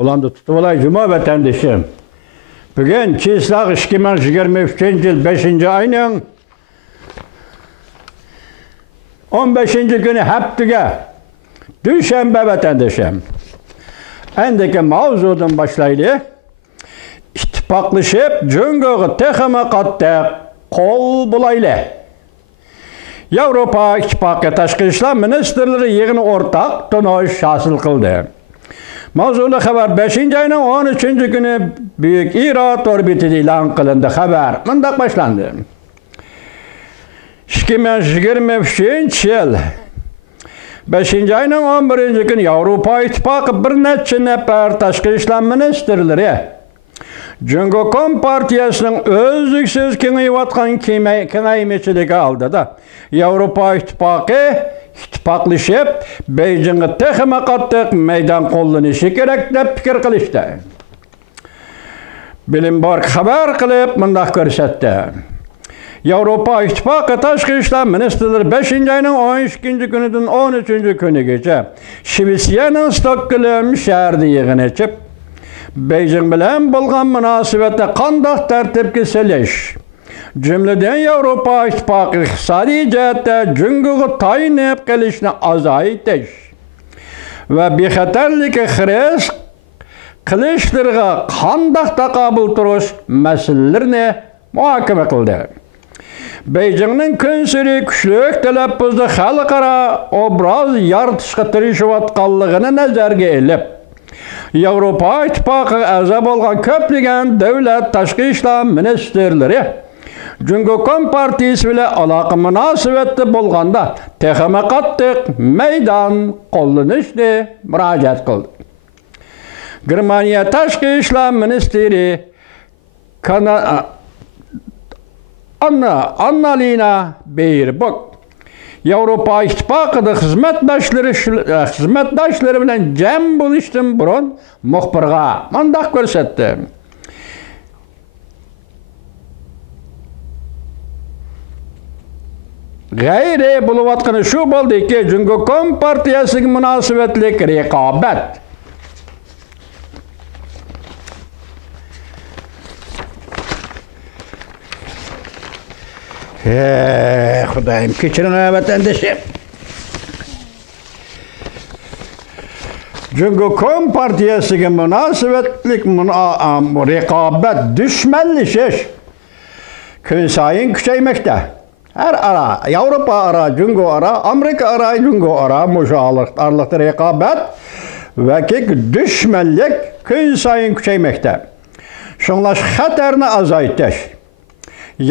Ulandı tutup olay cuma vatandaşım. Bugün Çislak 2023 yıl 5. ayının 15. günü haftaga Düşenbe vatandaşım. Endeki mavzudan başlaylı. İttifaklaşıp cüngögü texime katta kol bulaylı. Avrupa İttifakı Tashqi ishlar ministrlari yig'ini ortaq to'nosh hosil qildi. Mavzuli xabar 5. ayning 13. kuni Buyuk Irot orbitida e'lon qilindi. Xabar mundaq boshlandi. 2023 yil 5. ayning 11. kuni Avrupa İttifaqı bir necha nafar tashqi ishlar ministrlari Jungo Kompartiyasının özlüksüz kengayıvatkan kengaymeçiligi aldıda. Avrupa İttifaklaşıp Beijing'e texime kattık meydan kollanışı gerek de fikir kılıştı. Bilimbark haber kılıp mındak görsetti. Avrupa İttifakı Tashqi ishlar ministrleri 5. ayının 12. günüdün 13. günü gece Şivisiyanın Stockholm şehirde yığın içip Beijing bilen bolgan münasebette qandaq tertipke selish, cümleden Avrupa İttifaqı iqtisadi jihatda junguga taynib qilishni azaytish va bexatarlikka xires qilishlarga qandaq taqabul turish masalalarini muhokama qildi. Beijingning kun sari kuchli talaffuzda xalqaro obraz yaratishga tirishayotganligini nazarga ilib Avrupa İttifaqı a'zo bo'lgan ko'plagan davlat tashqi ishlar ministrlari Jungo Kompartiyasi bilan aloqa munosabatda bo'lganda texime qattiq meydan qo'llanishni murojaat qildi. Germaniya tashqi ishlar ministri Annalena Baerbock Avrupa İttifaqı'da hizmetdaşları bilen cem buluştum burun muxbirga mundaq ko'rsatdi. Gayri buluvatqani shu bo'ldiki, Jungo Kompartiyasiga munosabatlik raqobat. Xudayim kechiring vatandoshim. Jungo Kompartiyasiga munosabatlik raqobat dushmanlashish kun sayin kuchaymoqda. Her ara, Avrupa ara, Jungo ara, Amerika ara, Jungo ara arlıqda raqobat va dushmanlik kun sayin kuchaymoqda. Şunlaş xatarni azaytish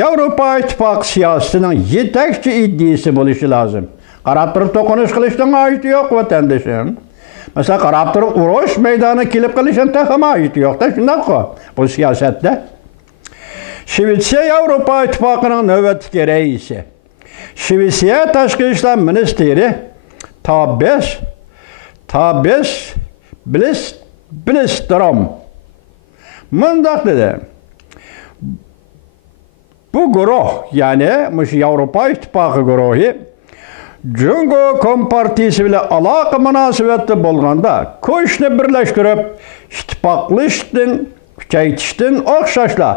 Avrupa İttifaqı siyasetinin yetakchi iddiasi bo'lishi lazım. Qarab turib to'qinish qilishdan ayeti yo'q vatandoshim. Mesela qarab turib urush maydoni kelib qilishdan taxama ayeti yo'q-da, shunday-ku bu siyosatda. Shvetsiya Avrupa İttifaqıning navbatdagi raisi. Shvetsiya tashqi ishlar ministri Tabes Billström mundaq dedi. Bu guruh, yani Avrupa İttifaqı guruhi Jungo Kompartiyasi bilan aloqa munosabatda bo'lganda kuchni birlashtirib, ittifaqlashishdan, kuchaytirishdan o'xshashla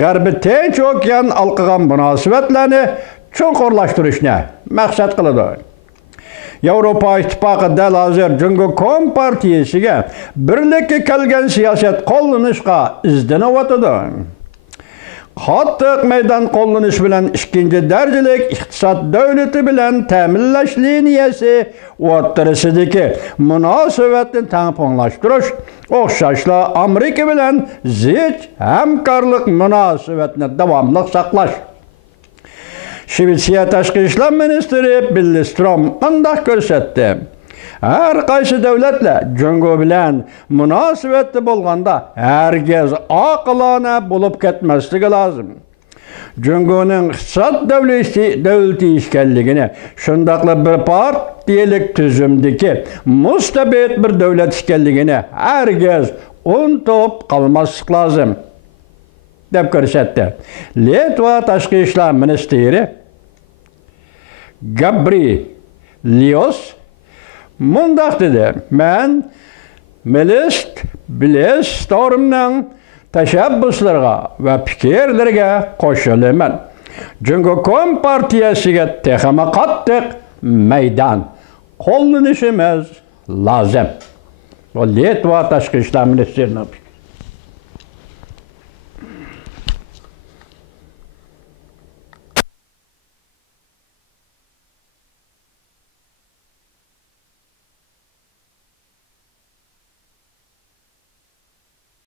G'arbiy Tinch okean alqigan munosabatlarni chuqurlashtirishni maqsad qiladi. Avrupa İttifaqı dal hozir Jungo Kompartiyasiga birlikka kelgan siyosat qo'llanishga izlanayotdi. Qattiq meydan qo'llanish bilan ikkinchi darajalik iqtisod davlati bilan ta'minlash liniyasi o'rtasidagi munosabatni tangponglashtirish, o'xshashla Amerika bilan zich hamkorlik munosabatini davomli saqlash. Shvetsiya tashqi ishlar ministri Billström qanday ko'rsatdi? Her qaysi davlatlar Jungo bilan munosabatda bo'lganda herkes aqlona bo'lib ketmasligi lozim. Jungoning iqtisod davlati ekanligini, shundaqla bir partiyalik tuzumdagi mustabid bir davlat ekanligini herkes unutib qolmaslik lozim deb ko'rsatdi. Litva tashqi ishlar ministri Gabrielius mundaq dedi. Men Milist, bilis doğrumdan teşebbüslerine ve fikirlerine koşulumen. Çünkü Kompartiyasiga texama qattiq meydan qo'llanishimiz lazım. O Litva Tashqi ishlar ministerini